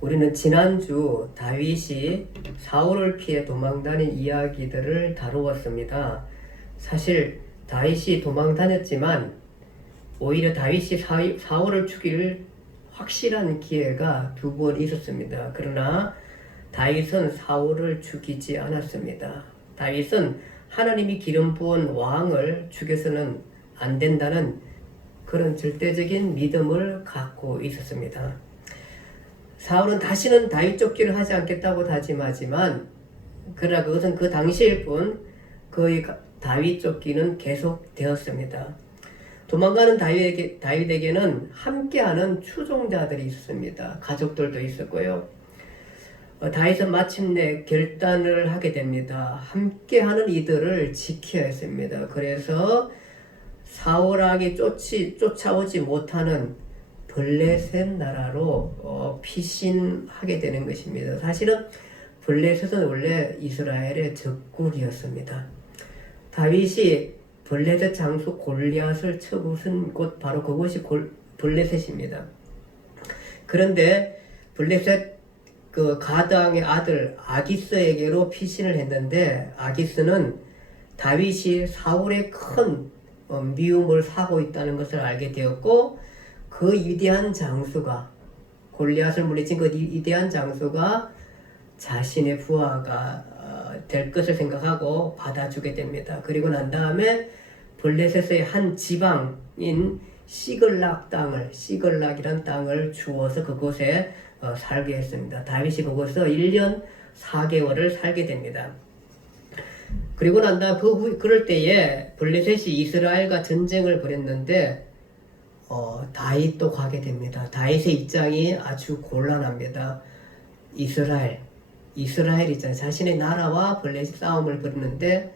우리는 지난주 다윗이 사울을 피해 도망다닌 이야기들을 다루었습니다. 사실 다윗이 도망다녔지만 오히려 다윗이 사울을 죽일 확실한 기회가 두 번 있었습니다. 그러나 다윗은 사울을 죽이지 않았습니다. 다윗은 하나님이 기름 부은 왕을 죽여서는 안 된다는 그런 절대적인 믿음을 갖고 있었습니다. 사울은 다시는 다윗 쫓기를 하지 않겠다고 다짐하지만 그러나 그것은 그 당시일 뿐 그의 다윗 쫓기는 계속되었습니다. 도망가는 다윗에게는 함께하는 추종자들이 있었습니다. 가족들도 있었고요. 다윗은 마침내 결단을 하게 됩니다. 함께하는 이들을 지켜야 했습니다. 그래서 사울에게 쫓아오지 못하는 블레셋 나라로 피신하게 되는 것입니다. 사실은 블레셋은 원래 이스라엘의 적국이었습니다. 다윗이 블레셋 장수 골리앗을 쳐부순 곳 바로 그곳이 블레셋입니다. 그런데 블레셋 그 가드왕의 아들 아기스에게로 피신을 했는데 아기스는 다윗이 사울의 큰 미움을 사고 있다는 것을 알게 되었고 그 위대한 장수가 골리앗을 물리친 그 위대한 장수가 자신의 부하가 될 것을 생각하고 받아주게 됩니다. 그리고 난 다음에 블레셋의 한 지방인 시글락이란 땅을 주어서 그곳에 살게 했습니다. 다윗이 그곳에서 1년 4개월을 살게 됩니다. 그리고 난 다음 그럴 때에 블레셋이 이스라엘과 전쟁을 벌였는데 다윗도 가게 됩니다. 다윗의 입장이 아주 곤란합니다. 이스라엘이잖아요. 자신의 나라와 블레셋 싸움을 벌이는데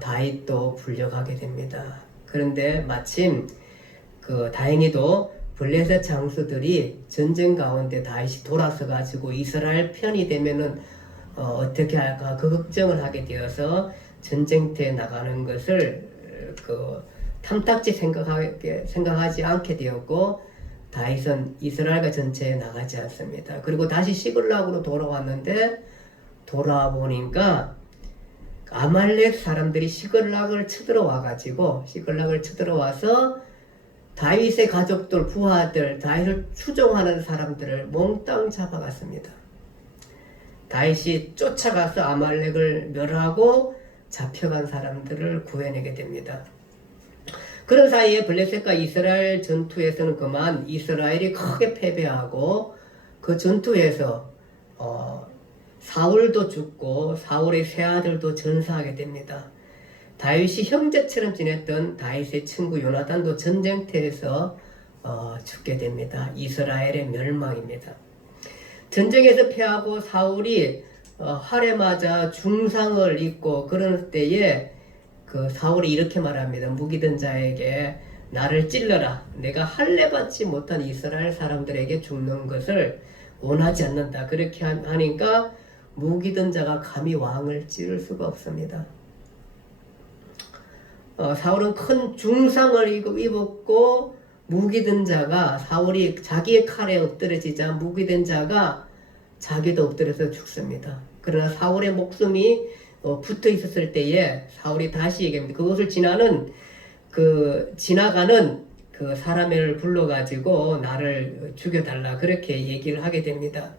다윗도 불려가게 됩니다. 그런데 마침 다행히도 블레셋 장수들이 전쟁 가운데 다윗이 돌아서 가지고 이스라엘 편이 되면은 어떻게 할까 그 걱정을 하게 되어서 전쟁터에 나가는 것을 탐탁지 생각하지 않게 되었고 다윗은 이스라엘과 전체에 나가지 않습니다. 그리고 다시 시글락으로 돌아왔는데 돌아와 보니까 아말렉 사람들이 시글락을 쳐들어와서 다윗의 가족들, 부하들, 다윗을 추종하는 사람들을 몽땅 잡아갔습니다. 다윗이 쫓아가서 아말렉을 멸하고 잡혀간 사람들을 구해내게 됩니다. 그런 사이에 블레셋과 이스라엘 전투에서는 그만 이스라엘이 크게 패배하고 그 전투에서 사울도 죽고 사울의 세 아들도 전사하게 됩니다. 다윗이 형제처럼 지냈던 다윗의 친구 요나단도 전쟁터에서 죽게 됩니다. 이스라엘의 멸망입니다. 전쟁에서 패하고 사울이 활에 맞아 중상을 입고 그런 때에 사울이 이렇게 말합니다. 무기든 자에게 나를 찔러라. 내가 할례 받지 못한 이스라엘 사람들에게 죽는 것을 원하지 않는다. 그렇게 하니까 무기든 자가 감히 왕을 찌를 수가 없습니다. 사울은 큰 중상을 입었고 무기든 자가 사울이 자기의 칼에 엎드러지자 무기된 자가 자기도 엎드려서 죽습니다. 그러나 사울의 목숨이 붙어 있었을 때에 사울이 다시 얘기합니다. 그것을 지나가는 그 사람을 불러가지고 나를 죽여달라 그렇게 얘기를 하게 됩니다.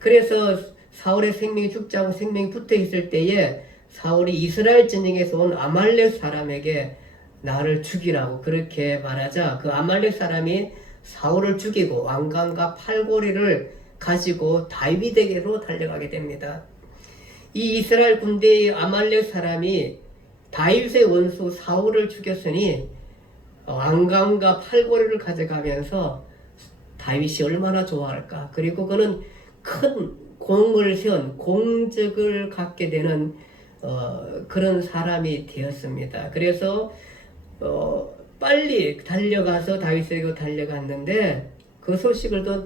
그래서 사울의 생명이 죽지 않고 생명이 붙어 있을 때에 사울이 이스라엘 전쟁에서 온 아말렉 사람에게 나를 죽이라고 그렇게 말하자 그 아말렉 사람이 사울을 죽이고 왕관과 팔고리를 가지고 다윗에게로 달려가게 됩니다. 이 이스라엘 군대의 아말렉 사람이 다윗의 원수 사울을 죽였으니 왕관과 팔고리를 가져가면서 다윗이 얼마나 좋아할까. 그리고 그는 큰 공을 세운 공적을 갖게 되는 그런 사람이 되었습니다. 그래서 빨리 달려가서 다윗에게 달려갔는데 그 소식을 든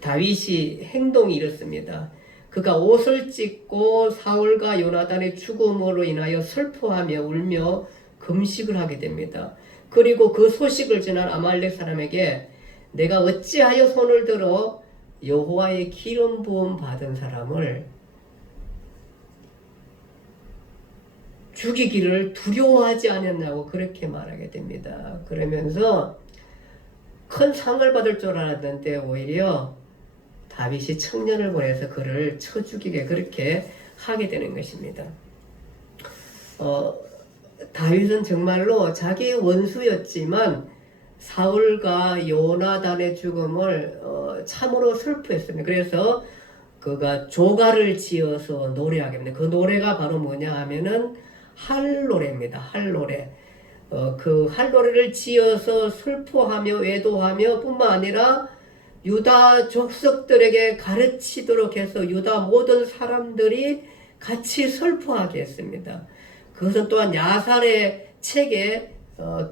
다윗이 행동이 이렇습니다. 그가 옷을 찢고 사울과 요나단의 죽음으로 인하여 슬퍼하며 울며 금식을 하게 됩니다. 그리고 그 소식을 전한 아말렉 사람에게 내가 어찌하여 손을 들어 여호와의 기름 부음 받은 사람을 죽이기를 두려워하지 않았냐고 그렇게 말하게 됩니다. 그러면서 큰 상을 받을 줄 알았는데 오히려 다윗이 청년을 보내서 그를 쳐 죽이게 그렇게 하게 되는 것입니다. 다윗은 정말로 자기의 원수였지만 사울과 요나단의 죽음을 참으로 슬퍼했습니다. 그래서 그가 조가를 지어서 노래하게 됩니다. 그 노래가 바로 뭐냐 하면은 할노래입니다. 할노래. 그 할노래를 지어서 슬퍼하며 외도하며 뿐만 아니라 유다 족속들에게 가르치도록 해서 유다 모든 사람들이 같이 슬퍼하게 했습니다. 그것은 또한 야살의 책에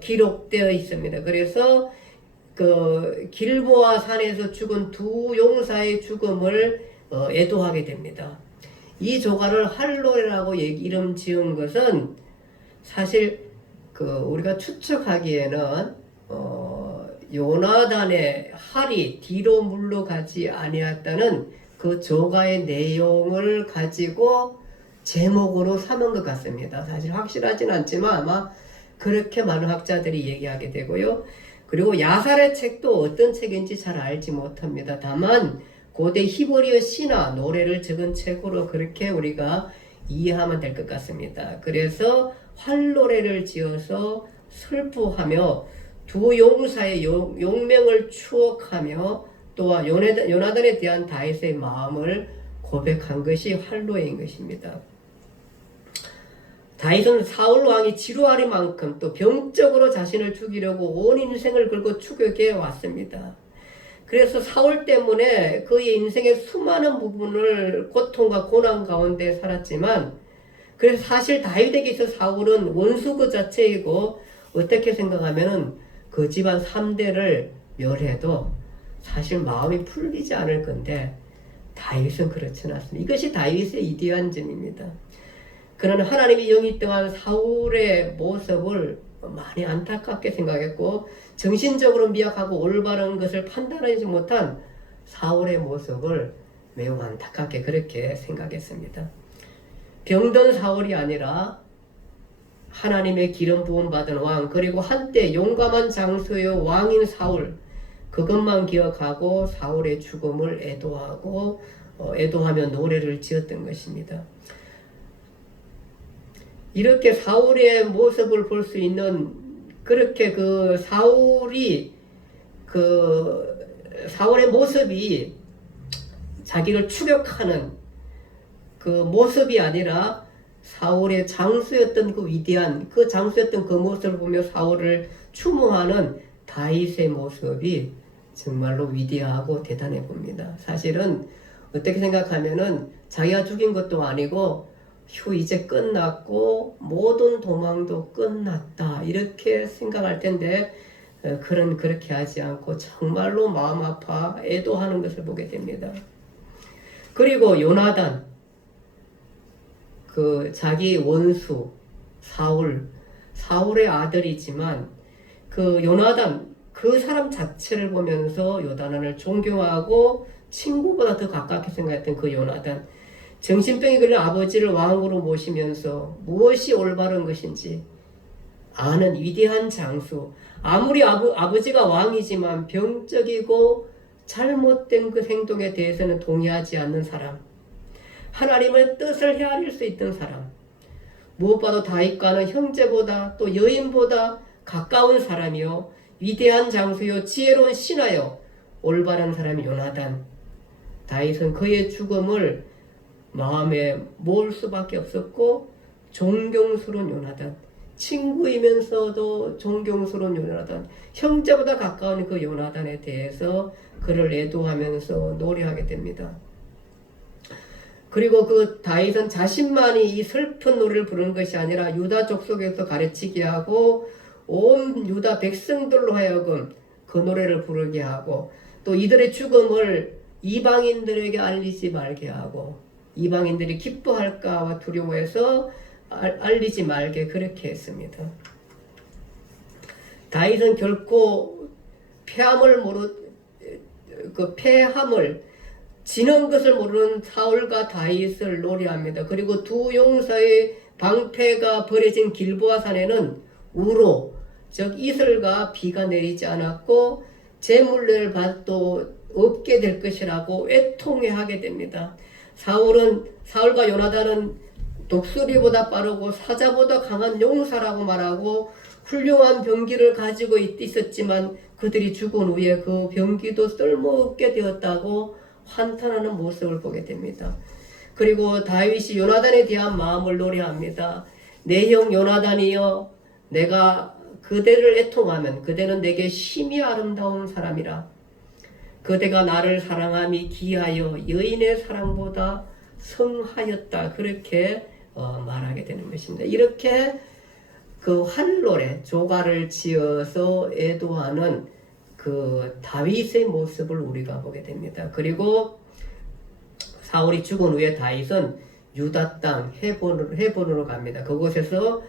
기록되어 있습니다. 그래서 그 길보아 산에서 죽은 두 용사의 죽음을 애도하게 됩니다. 이 조가를 할노래라고 이름 지은 것은 사실 그 우리가 추측하기에는 요나단의 활이 뒤로 물러가지 아니었다는 그 조가의 내용을 가지고 제목으로 삼은 것 같습니다. 사실 확실하진 않지만 아마 그렇게 많은 학자들이 얘기하게 되고요. 그리고 야살의 책도 어떤 책인지 잘 알지 못합니다. 다만 고대 히브리어 시나 노래를 적은 책으로 그렇게 우리가 이해하면 될 것 같습니다. 그래서 활노래를 지어서 슬퍼하며 두 용사의 용명을 추억하며 또한 요나단에 대한 다윗의 마음을 고백한 것이 활노래인 것입니다. 다윗은 사울 왕이 지루할 만큼 또 병적으로 자신을 죽이려고 온 인생을 걸고 추격해 왔습니다. 그래서 사울 때문에 그의 인생의 수많은 부분을 고통과 고난 가운데 살았지만 그래서 사실 다윗에게 있어 사울은 원수 그 자체이고 어떻게 생각하면은 그 집안 3대를 멸해도 사실 마음이 풀리지 않을 건데 다윗은 그렇지 않습니다. 이것이 다윗의 이디한 점입니다. 그러나 하나님이 영이 떠한 사울의 모습을 많이 안타깝게 생각했고 정신적으로 미약하고 올바른 것을 판단하지 못한 사울의 모습을 매우 안타깝게 그렇게 생각했습니다. 병든 사울이 아니라 하나님의 기름 부음 받은 왕 그리고 한때 용감한 장수의 왕인 사울 그것만 기억하고 사울의 죽음을 애도하며 노래를 지었던 것입니다. 이렇게 사울의 모습을 볼 수 있는 그렇게 그 사울의 모습이 자기를 추격하는 그 모습이 아니라 사울의 장수였던 그 위대한 그 장수였던 그 모습을 보며 사울을 추모하는 다윗의 모습이 정말로 위대하고 대단해 봅니다. 사실은 어떻게 생각하면은 자기가 죽인 것도 아니고 이제 끝났고 모든 도망도 끝났다 이렇게 생각할 텐데 그렇게 하지 않고 정말로 마음 아파 애도하는 것을 보게 됩니다. 그리고 요나단 그 자기 원수 사울의 아들이지만 그 요나단 그 사람 자체를 보면서 요나단을 존경하고 친구보다 더 가깝게 생각했던 그 요나단 정신병이 걸린 아버지를 왕으로 모시면서 무엇이 올바른 것인지 아는 위대한 장수 아무리 아버지가 왕이지만 병적이고 잘못된 그 행동에 대해서는 동의하지 않는 사람 하나님의 뜻을 헤아릴 수 있던 사람 무엇보다도 다윗과는 형제보다 또 여인보다 가까운 사람이요 위대한 장수요 지혜로운 신하요 올바른 사람이 요나단 다윗은 그의 죽음을 마음에 모을 수밖에 없었고 존경스러운 요나단 친구이면서도 존경스러운 요나단 형제보다 가까운 그 요나단에 대해서 그를 애도하면서 노래하게 됩니다. 그리고 그 다윗은 자신만이 이 슬픈 노래를 부르는 것이 아니라 유다 족속에서 가르치게 하고 온 유다 백성들로 하여금 그 노래를 부르게 하고 또 이들의 죽음을 이방인들에게 알리지 말게 하고 이방인들이 기뻐할까와 두려워해서 알리지 말게 그렇게 했습니다. 다윗은 결코 패함을 그 패함을 지는 것을 모르는 사울과 다윗을 노래합니다. 그리고 두 용사의 방패가 버려진 길보아 산에는 우로 즉 이슬과 비가 내리지 않았고 재물을 받도 없게 될 것이라고 애통해하게 됩니다. 사울과 요나단은 독수리보다 빠르고 사자보다 강한 용사라고 말하고 훌륭한 병기를 가지고 있었지만 그들이 죽은 후에 그 병기도 쓸모없게 되었다고 환탄하는 모습을 보게 됩니다. 그리고 다윗이 요나단에 대한 마음을 노래합니다. 내 형 요나단이여, 내가 그대를 애통하면 그대는 내게 심히 아름다운 사람이라. 그대가 나를 사랑함이 기하여 여인의 사랑보다 성하였다. 그렇게 말하게 되는 것입니다. 이렇게 그 환노래 조가를 지어서 애도하는 그 다윗의 모습을 우리가 보게 됩니다. 그리고 사울이 죽은 후에 다윗은 유다 땅 헤본으로 갑니다. 그곳에서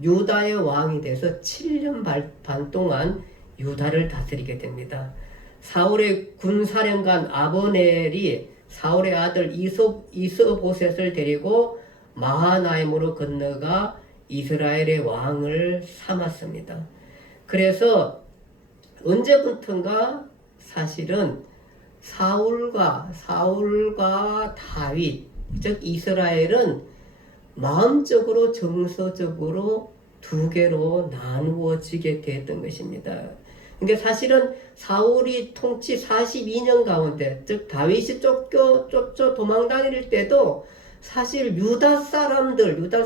유다의 왕이 돼서 7년 반 동안 유다를 다스리게 됩니다. 사울의 군사령관 아브넬이 사울의 아들 이스보셋을 데리고 마하나임으로 건너가 이스라엘의 왕을 삼았습니다. 그래서 언제부턴가 사실은 사울과 다윗, 즉 이스라엘은 마음적으로 정서적으로 두 개로 나누어지게 됐던 것입니다. 그러니까 사실은 사울이 통치 42년 가운데, 즉 다윗이 쫓겨 도망 다닐 때도 사실 유다 사람들의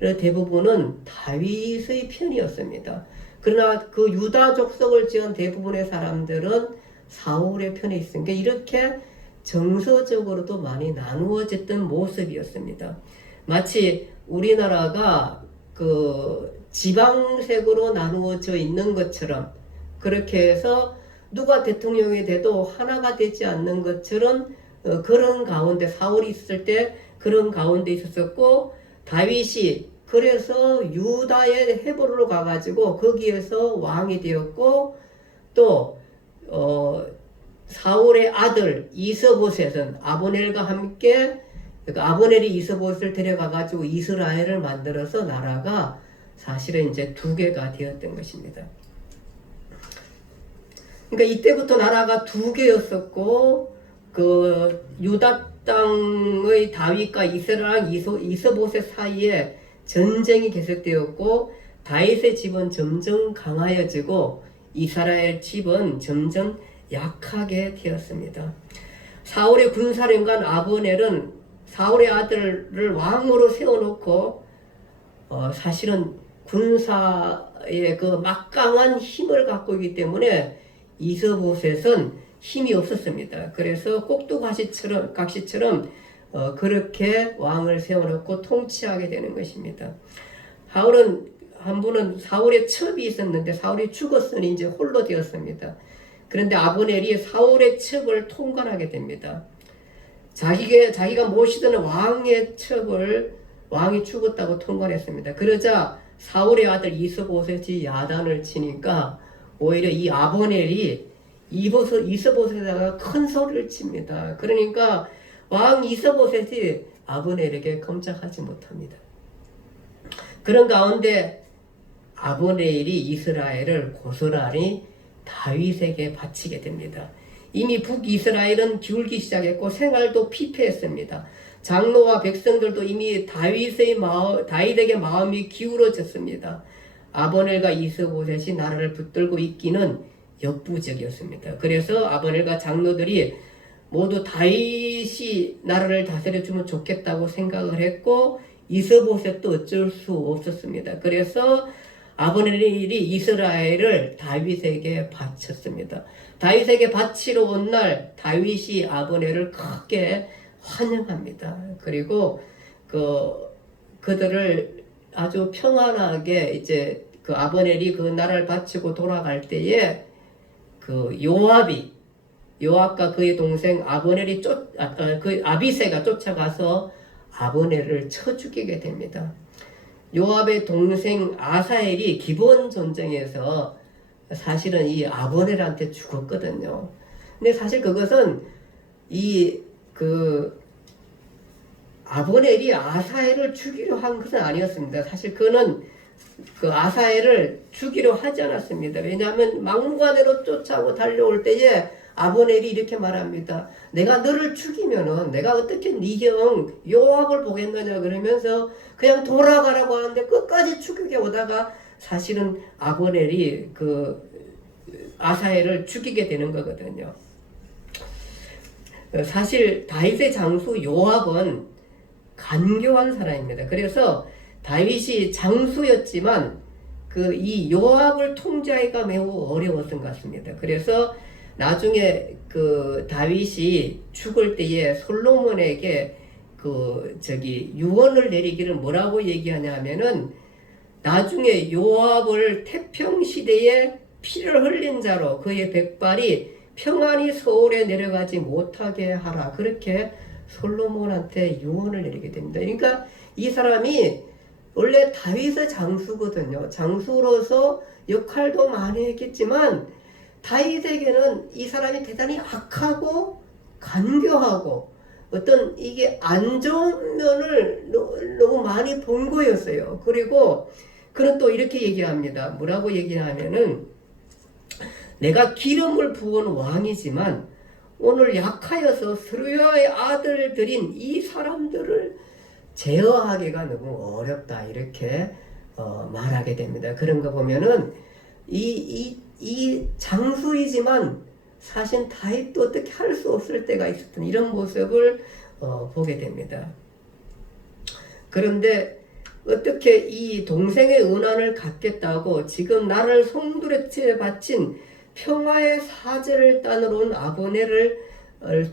대부분은 다윗의 편이었습니다. 그러나 그 유다 족속을 지은 대부분의 사람들은 사울의 편에 있으니까 이렇게 정서적으로도 많이 나누어졌던 모습이었습니다. 마치 우리나라가 그 지방색으로 나누어져 있는 것처럼 그렇게 해서 누가 대통령이 돼도 하나가 되지 않는 것처럼 그런 가운데 사울이 있을 때 그런 가운데 있었고 다윗이 그래서 유다의 헤브론으로 가가지고 거기에서 왕이 되었고 또 사울의 아들 이스보셋은 아브넬과 함께 아브넬이 이스보셋을 데려가가지고 이스라엘을 만들어서 나라가 사실은 이제 두 개가 되었던 것입니다. 그러니까 이때부터 나라가 두 개였었고 그 유다 땅의 다윗과 이스라엘 이스보셋 사이에 전쟁이 계속되었고 다윗의 집은 점점 강하여지고 이스라엘 집은 점점 약하게 되었습니다. 사울의 군사령관 아브넬은 사울의 아들을 왕으로 세워놓고 사실은 군사의 그 막강한 힘을 갖고 있기 때문에 이스보셋은 힘이 없었습니다. 그래서 꼭두각시처럼 그렇게 왕을 세워놓고 통치하게 되는 것입니다. 한 분은 사울의 첩이 있었는데 사울이 죽었으니 이제 홀로 되었습니다. 그런데 아브넬이 사울의 첩을 통관하게 됩니다. 자기가 모시던 왕의 첩을 왕이 죽었다고 통관했습니다. 그러자 사울의 아들 이스보셋이 야단을 치니까 오히려 이 아브넬이 이스보셋에다가 큰 소리를 칩니다. 그러니까 왕 이스보셋이 아브넬에게 꼼짝하지 못합니다. 그런 가운데 아브넬이 이스라엘을 고스란히 다윗에게 바치게 됩니다. 이미 북이스라엘은 기울기 시작했고 생활도 피폐했습니다. 장로와 백성들도 이미 다윗에게 마음이 기울어졌습니다. 아브넬과 이스보셋이 나라를 붙들고 있기는 역부족이었습니다. 그래서 아브넬과 장로들이 모두 다윗이 나라를 다스려주면 좋겠다고 생각을 했고 이스보셋도 어쩔 수 없었습니다. 그래서 아브넬이 이스라엘을 다윗에게 바쳤습니다. 다윗에게 바치러 온 날 다윗이 아브넬을 크게 환영합니다. 그리고 그들을 아주 평안하게 이제 그 아브넬이 그 나라를 바치고 돌아갈 때에 그 요압과 그의 동생 아브넬이 아비새가 쫓아가서 아브넬을 쳐 죽이게 됩니다. 요압의 동생 아사엘이 기브온 전쟁에서 사실은 이 아브넬한테 죽었거든요. 근데 사실 그것은 그 아브넬이 아사엘을 죽이려 한 것은 아니었습니다. 사실 그는 그 아사엘을 죽이려 하지 않았습니다. 왜냐하면 막무가내로 쫓아오고 달려올 때에 아브넬이 이렇게 말합니다. 내가 너를 죽이면은 내가 어떻게 네 형 요압을 보겠느냐 그러면서 그냥 돌아가라고 하는데 끝까지 죽이게 오다가 사실은 아브넬이 그 아사엘을 죽이게 되는 거거든요. 사실 다윗의 장수 요압은 간교한 사람입니다. 그래서 다윗이 장수였지만 그 이 요압을 통제하기가 매우 어려웠던 것 같습니다. 그래서 나중에 그 다윗이 죽을 때에 솔로몬에게 유언을 내리기를 뭐라고 얘기하냐면은 나중에 요압을 태평 시대에 피를 흘린 자로 그의 백발이 평안히 서울에 내려가지 못하게 하라. 그렇게 솔로몬한테 유언을 내리게 됩니다. 그러니까 이 사람이 원래 다윗의 장수거든요. 장수로서 역할도 많이 했겠지만 다윗에게는 이 사람이 대단히 악하고 간교하고 어떤 이게 안 좋은 면을 너무 많이 본 거였어요. 그리고 그는 또 이렇게 얘기합니다. 뭐라고 얘기하냐면은 내가 기름을 부은 왕이지만 오늘 약하여서 스루야의 아들들인 이 사람들을 제어하기가 너무 어렵다 이렇게 말하게 됩니다. 그런 거 보면은 이 장수이지만 사실 다윗도 어떻게 할 수 없을 때가 있었던 이런 모습을 보게 됩니다. 그런데 어떻게 이 동생의 은환을 갚겠다고 지금 나를 송두리째 바친 평화의 사제를 따르러 온 아브넬을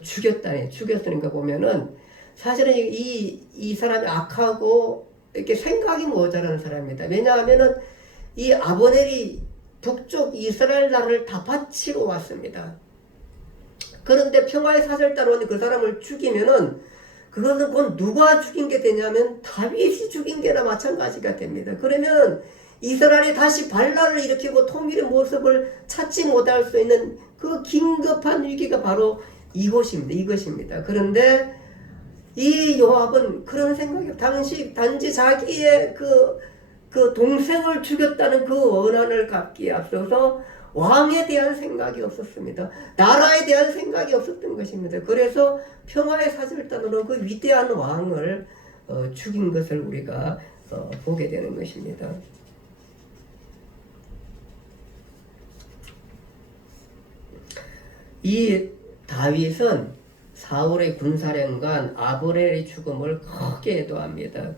죽였으니까 보면은 사실은 이 사람이 악하고 이렇게 생각이 모자라는 사람입니다. 왜냐하면은 이 아브넬이 북쪽 이스라엘 나라를 다 바치고 왔습니다. 그런데 평화의 사제를 따르러 온 그 사람을 죽이면은 그것은 곧 누가 죽인 게 되냐면 다윗이 죽인 게나 마찬가지가 됩니다. 그러면 이스라엘이 다시 반란을 일으키고 통일의 모습을 찾지 못할 수 있는 그 긴급한 위기가 바로 이것입니다. 그런데 이 요압은 그런 생각이 단지 자기의 그 동생을 죽였다는 그 원한을 갚기에 앞서서 왕에 대한 생각이 없었습니다. 나라에 대한 생각이 없었던 것입니다. 그래서 평화의 사제를 따르는 그 위대한 왕을 죽인 것을 우리가 보게 되는 것입니다. 이 다윗은 사울의 군사령관 아브넬의 죽음을 크게 애도합니다.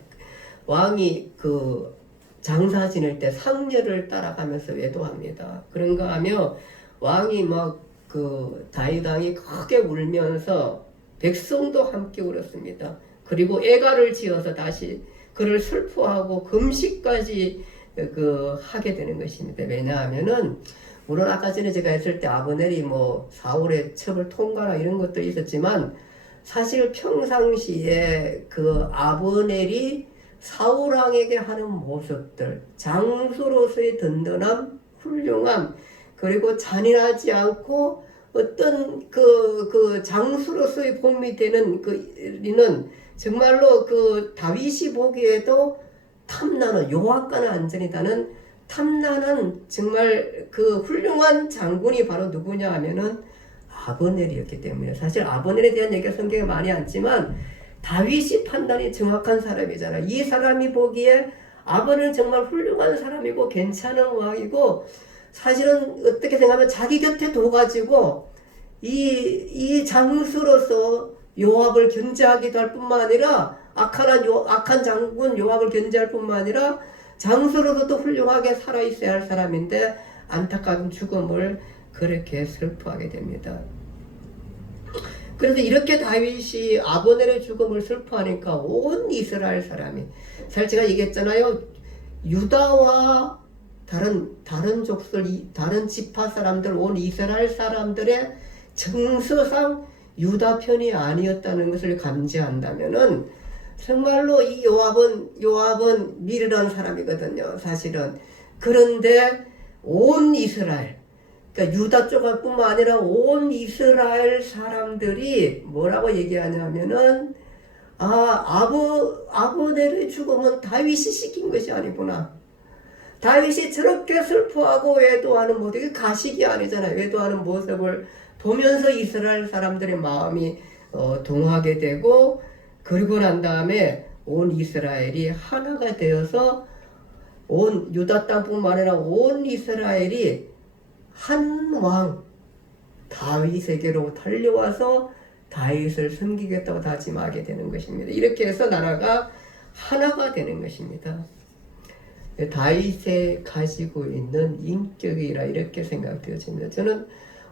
왕이 그 장사 지낼 때 상렬을 따라가면서 애도합니다. 그런가 하며 왕이 다윗 왕이 크게 울면서 백성도 함께 울었습니다. 그리고 애가를 지어서 다시 그를 슬퍼하고 금식까지 하게 되는 것입니다. 왜냐하면은 물론 아까 전에 제가 했을 때 아브넬이 사울의 첩을 통과나 이런 것도 있었지만 사실 평상시에 그 아브넬이 사울왕에게 하는 모습들, 장수로서의 든든함, 훌륭함, 그리고 잔인하지 않고 어떤 그 장수로서의 봄이 되는 이는 정말로 그 다윗이 보기에도 탐나는 요압과는 안전이다는 탐나는 정말 그 훌륭한 장군이 바로 누구냐 하면은 아브넬이었기 때문에 사실 아브넬에 대한 얘기가 성경에 많이 않지만 다윗이 판단이 정확한 사람이잖아요. 이 사람이 보기에 아브넬은 정말 훌륭한 사람이고 괜찮은 왕이고 사실은 어떻게 생각하면 자기 곁에 둬가지고 이 장수로서 요압을 견제하기도 할 뿐만 아니라 악한 장군 요압을 견제할 뿐만 아니라 장수로서도 훌륭하게 살아있어야 할 사람인데 안타까운 죽음을 그렇게 슬퍼하게 됩니다. 그래서 이렇게 다윗이 아브넬의 죽음을 슬퍼하니까 온 이스라엘 사람이 사실 제가 얘기했잖아요. 유다와 다른 족속, 다른 지파 사람들, 온 이스라엘 사람들의 정서상 유다 편이 아니었다는 것을 감지한다면은 정말로 이 요압은 미련한 사람이거든요. 사실은. 그런데 온 이스라엘, 그러니까 유다 쪽뿐만 아니라 온 이스라엘 사람들이 뭐라고 얘기하냐면은 아브넬의 죽음은 다윗이 시킨 것이 아니구나. 다윗이 저렇게 슬퍼하고 외도하는 모습, 이게 가식이 아니잖아요. 외도하는 모습을 보면서 이스라엘 사람들의 마음이 동하게 되고, 그리고 난 다음에 온 이스라엘이 하나가 되어서 온 유다 땅뿐만 아니라 온 이스라엘이 한 왕 다윗에게로 달려와서 다윗을 섬기겠다고 다짐하게 되는 것입니다. 이렇게 해서 나라가 하나가 되는 것입니다. 다윗이 가지고 있는 인격이라 이렇게 생각되어집니다. 저는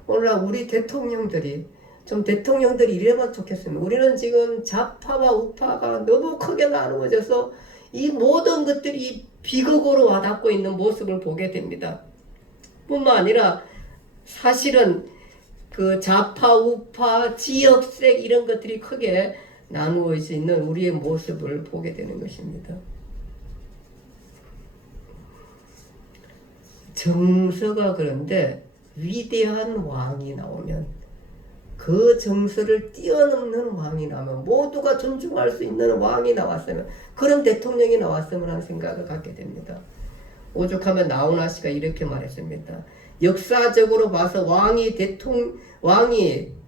오늘날 우리 대통령들이 이러면 좋겠습니다. 우리는 지금 좌파와 우파가 너무 크게 나누어져서 이 모든 것들이 비극으로 와닿고 있는 모습을 보게 됩니다. 뿐만 아니라 사실은 그 좌파, 우파, 지역색 이런 것들이 크게 나누어져 있는 우리의 모습을 보게 되는 것입니다. 정서가 그런데 위대한 왕이 나오면, 그 정서를 뛰어넘는 왕이 나오면, 모두가 존중할 수 있는 왕이 나왔으면, 그런 대통령이 나왔으면 하는 생각을 갖게 됩니다. 오죽하면 나훈아 씨가 이렇게 말했습니다. 역사적으로 봐서 왕이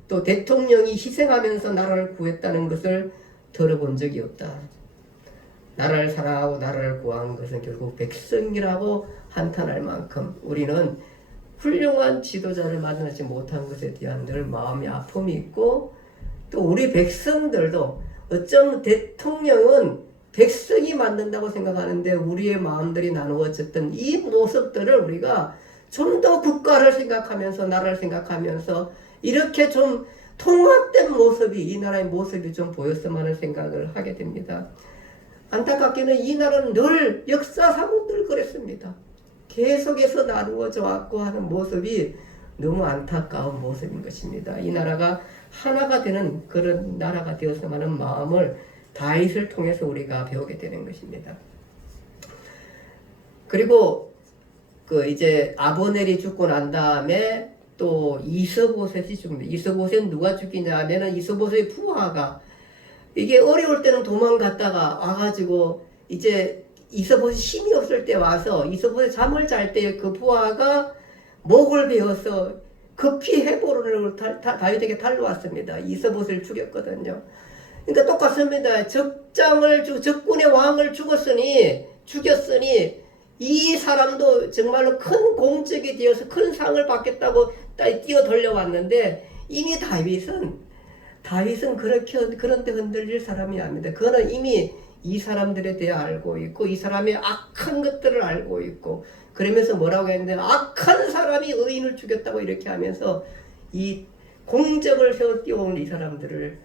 또 대통령이 희생하면서 나라를 구했다는 것을 들어본 적이 없다. 나라를 사랑하고 나라를 구한 것은 결국 백성이라고 한탄할 만큼 우리는 훌륭한 지도자를 만나지 못한 것에 대한 늘 마음의 아픔이 있고, 또 우리 백성들도 어쩜 대통령은 백성이 만든다고 생각하는데 우리의 마음들이 나누어졌던 이 모습들을 우리가 좀 더 국가를 생각하면서 나라를 생각하면서 이렇게 좀 통합된 모습이, 이 나라의 모습이 좀 보였으면 하는 생각을 하게 됩니다. 안타깝게는 이 나라는 늘 역사상은 늘 그랬습니다. 계속해서 나누어져 왔고 하는 모습이 너무 안타까운 모습인 것입니다. 이 나라가 하나가 되는 그런 나라가 되었으면 하는 마음을 다윗을 통해서 우리가 배우게 되는 것입니다. 그리고 이제 아브넬이 죽고 난 다음에 또 이스보셋이 죽습니다. 이스보셋은 누가 죽이냐 하면은 이스보셋의 부하가, 이게 어려울 때는 도망갔다가 와가지고 이제 이스보셋 힘이 없을 때 와서 이스보셋 잠을 잘 때 그 부하가 목을 베어서 급히 헤브론으로 다윗에게 달려왔습니다. 이스보셋을 죽였거든요. 그러니까 똑같습니다. 적군의 왕을 죽였으니 이 사람도 정말로 큰 공적이 되어서 큰 상을 받겠다고 뛰어 달려왔는데, 이미 다윗은 그런데 흔들릴 사람이 아닙니다. 그거는 이미 이 사람들에 대해 알고 있고, 이 사람의 악한 것들을 알고 있고, 그러면서 뭐라고 했는데, 악한 사람이 의인을 죽였다고 이렇게 하면서 이 공적을 세워 띄워온 이 사람들을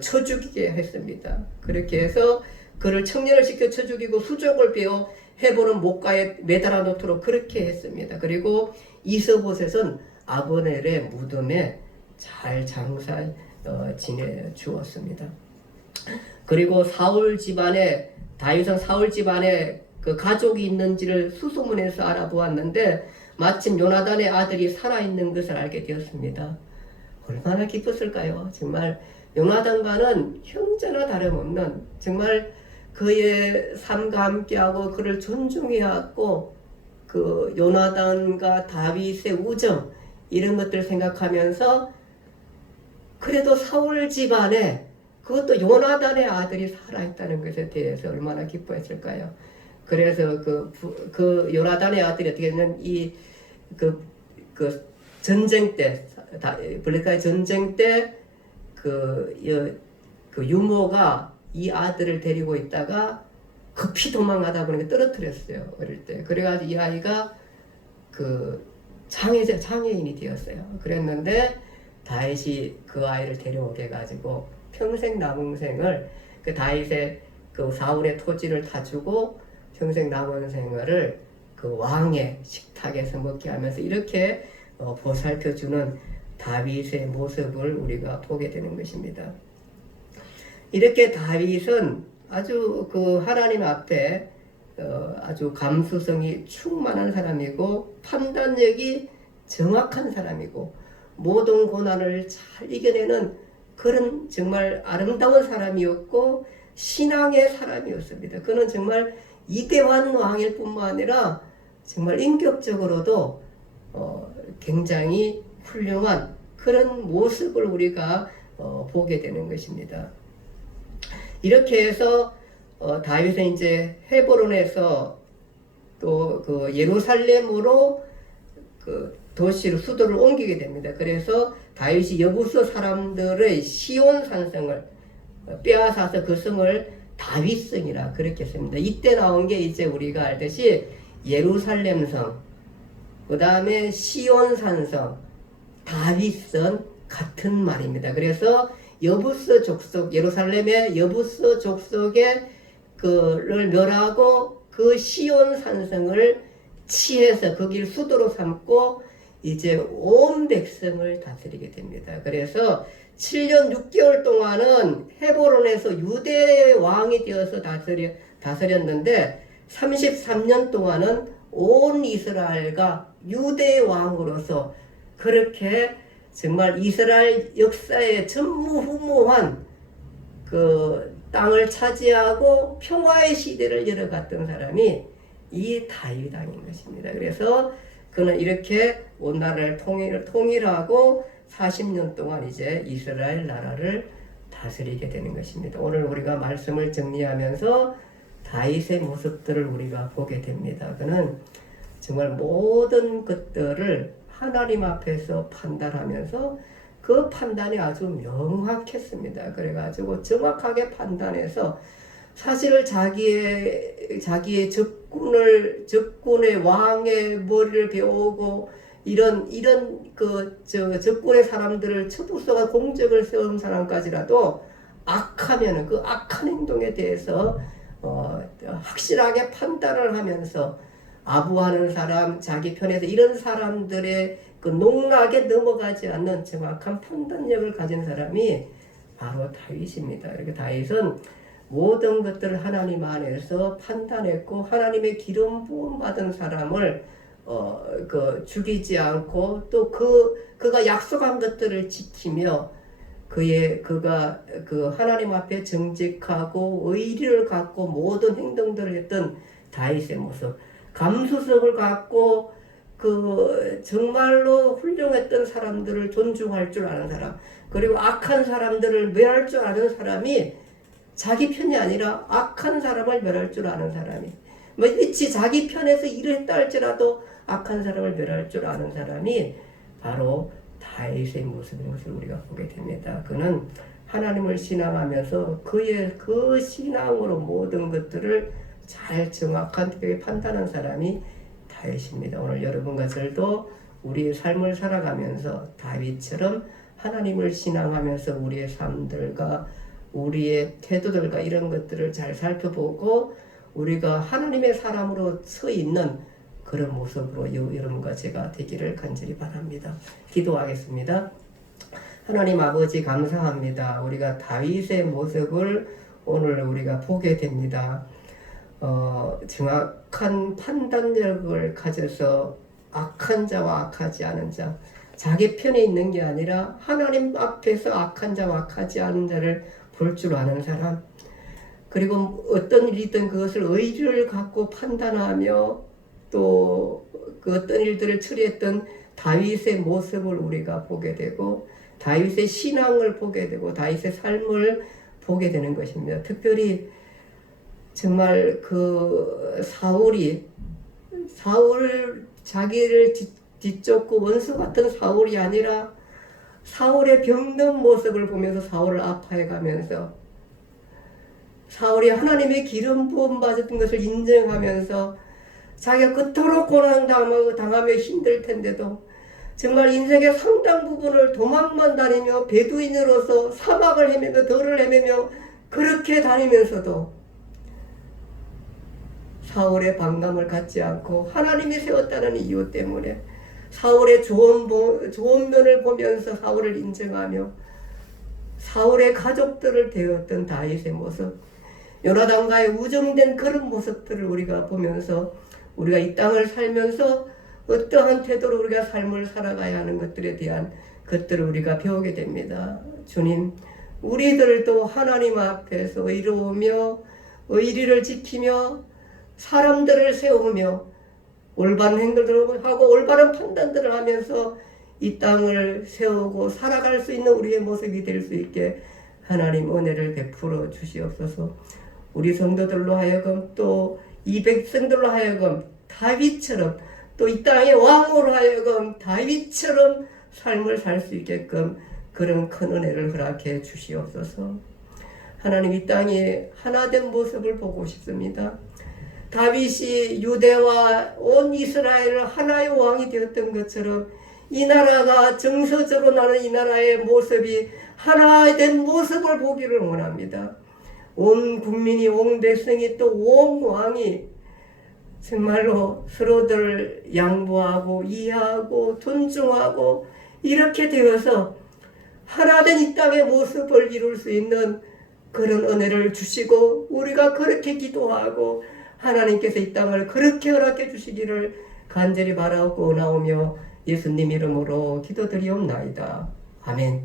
쳐 죽이게 했습니다. 그렇게 해서 그를 청년을 시켜 쳐 죽이고 수족을 베어 헤브론 목가에 매달아 놓도록 그렇게 했습니다. 그리고 이스보셋은 아브넬의 무덤에 잘 지내 주었습니다. 그리고 다윗은 사울 집안에 그 가족이 있는지를 수소문해서 알아보았는데, 마침 요나단의 아들이 살아있는 것을 알게 되었습니다. 얼마나 기뻤을까요? 정말 요나단과는 형제나 다름없는, 정말 그의 삶과 함께하고 그를 존중해왔고, 그 요나단과 다윗의 우정 이런 것들을 생각하면서, 그래도 사울 집안에 그것도 요나단의 아들이 살아있다는 것에 대해서 얼마나 기뻐했을까요? 그래서 그 요나단의 아들이 어떻게 되면 그 전쟁 때, 블레카의 전쟁 때 그 유모가 이 아들을 데리고 있다가 급히 도망가다 보니까 떨어뜨렸어요. 어릴 때. 그래가지고 이 아이가 장애인이 되었어요. 그랬는데 다윗이 그 아이를 데려오게 해가지고 평생 남은 생을 그 다윗의 그 사울의 토지를 다 주고 평생 남은 생을 그 왕의 식탁에서 먹게 하면서 이렇게 보살펴주는 다윗의 모습을 우리가 보게 되는 것입니다. 이렇게 다윗은 아주 그 하나님 앞에 아주 감수성이 충만한 사람이고 판단력이 정확한 사람이고 모든 고난을 잘 이겨내는 그런 정말 아름다운 사람이었고 신앙의 사람이었습니다. 그는 정말 이대환 왕일 뿐만 아니라 정말 인격적으로도 굉장히 훌륭한 그런 모습을 우리가 보게 되는 것입니다. 이렇게 해서 다윗은 이제 헤브론에서 또 그 예루살렘으로 그 도시를 수도를 옮기게 됩니다. 그래서 다윗이 여부스 사람들의 시온 산성을 빼앗아서 그 성을 다윗성이라 그렇게 씁니다. 이때 나온 게 이제 우리가 알듯이 예루살렘성, 그 다음에 시온 산성, 다윗성 같은 말입니다. 그래서 여부스 족속, 예루살렘의 여부스 족속의 그를 멸하고 그 시온 산성을 취해서 거기를 수도로 삼고 이제 온 백성을 다스리게 됩니다. 그래서 7년 6개월 동안은 헤브론에서 유대 왕이 되어서 다스렸는데 33년 동안은 온 이스라엘과 유대 왕으로서 그렇게 정말 이스라엘 역사에 전무후무한 그 땅을 차지하고 평화의 시대를 열어갔던 사람이 이 다윗 왕인 것입니다. 그래서 그는 이렇게 온 나라를 통일하고 40년 동안 이제 이스라엘 나라를 다스리게 되는 것입니다. 오늘 우리가 말씀을 정리하면서 다윗의 모습들을 우리가 보게 됩니다. 그는 정말 모든 것들을 하나님 앞에서 판단하면서 그 판단이 아주 명확했습니다. 그래가지고 정확하게 판단해서 사실 자기의 적군의 왕의 머리를 베우고 이런 적군의 사람들을 첩부소가 공적을 세운 사람까지라도 악하면 그 악한 행동에 대해서 확실하게 판단을 하면서 아부하는 사람, 자기 편에서 이런 사람들의 그 농락에 넘어가지 않는 정확한 판단력을 가진 사람이 바로 다윗입니다. 이렇게 다윗은 모든 것들을 하나님 안에서 판단했고 하나님의 기름 부음 받은 사람을 죽이지 않고 또 그가 약속한 것들을 지키며 그가 그 하나님 앞에 정직하고 의리를 갖고 모든 행동들을 했던 다윗의 모습, 감수성을 갖고 그 정말로 훌륭했던 사람들을 존중할 줄 아는 사람, 그리고 악한 사람들을 멸할 줄 아는 사람이 자기 편이 아니라 악한 사람을 멸할 줄 아는 사람이, 자기 편에서 일을 했다 할지라도 악한 사람을 멸할 줄 아는 사람이 바로 다윗의 모습인 것을 우리가 보게 됩니다. 그는 하나님을 신앙하면서 그의 그 신앙으로 모든 것들을 잘 정확하게 판단한 사람이 다윗입니다. 오늘 여러분과 저도 우리의 삶을 살아가면서 다윗처럼 하나님을 신앙하면서 우리의 삶들과 우리의 태도들과 이런 것들을 잘 살펴보고 우리가 하나님의 사람으로 서 있는 그런 모습으로 여러분과 제가 되기를 간절히 바랍니다. 기도하겠습니다. 하나님 아버지 감사합니다. 우리가 다윗의 모습을 오늘 우리가 보게 됩니다. 정확한 판단력을 가져서 악한 자와 악하지 않은 자, 자기 편에 있는 게 아니라 하나님 앞에서 악한 자와 악하지 않은 자를 볼 줄 아는 사람, 그리고 어떤 일이든 그것을 의리를 갖고 판단하며 또 그 어떤 일들을 처리했던 다윗의 모습을 우리가 보게 되고 다윗의 신앙을 보게 되고 다윗의 삶을 보게 되는 것입니다. 특별히 정말 그 사울 자기를 뒤쫓고 원수 같은 사울이 아니라 사울의 병든 모습을 보면서 사울을 아파해가면서 사울이 하나님의 기름 부음 받은 것을 인정하면서 자기가 그토록 고난 당하며 힘들 텐데도 정말 인생의 상당 부분을 도망만 다니며 베두인으로서 사막을 헤매며 들을 헤매며 그렇게 다니면서도 사울의 반감을 갖지 않고 하나님이 세웠다는 이유 때문에 사울의 좋은 면을 보면서 사울을 인정하며 사울의 가족들을 대했던 다윗의 모습, 요나단과의 우정된 그런 모습들을 우리가 보면서 우리가 이 땅을 살면서 어떠한 태도로 우리가 삶을 살아가야 하는 것들에 대한 것들을 우리가 배우게 됩니다. 주님, 우리들도 하나님 앞에서 의로우며 의리를 지키며 사람들을 세우며 올바른 행동들을 하고 올바른 판단들을 하면서 이 땅을 세우고 살아갈 수 있는 우리의 모습이 될 수 있게 하나님 은혜를 베풀어 주시옵소서. 우리 성도들로 하여금 또 이 백성들로 하여금 다윗처럼 또 이 땅의 왕으로 하여금 다윗처럼 삶을 살 수 있게끔 그런 큰 은혜를 허락해 주시옵소서. 하나님 이 땅에 하나된 모습을 보고 싶습니다. 다윗이 유대와 온 이스라엘을 하나의 왕이 되었던 것처럼 이 나라가 정서적으로 나는 이 나라의 모습이 하나된 모습을 보기를 원합니다. 온 국민이 온 백성이 또 온 왕이 정말로 서로들 양보하고 이해하고 존중하고 이렇게 되어서 하나된 이 땅의 모습을 이룰 수 있는 그런 은혜를 주시고 우리가 그렇게 기도하고 하나님께서 이 땅을 그렇게 허락해 주시기를 간절히 바라고 나오며 예수님 이름으로 기도드리옵나이다. 아멘.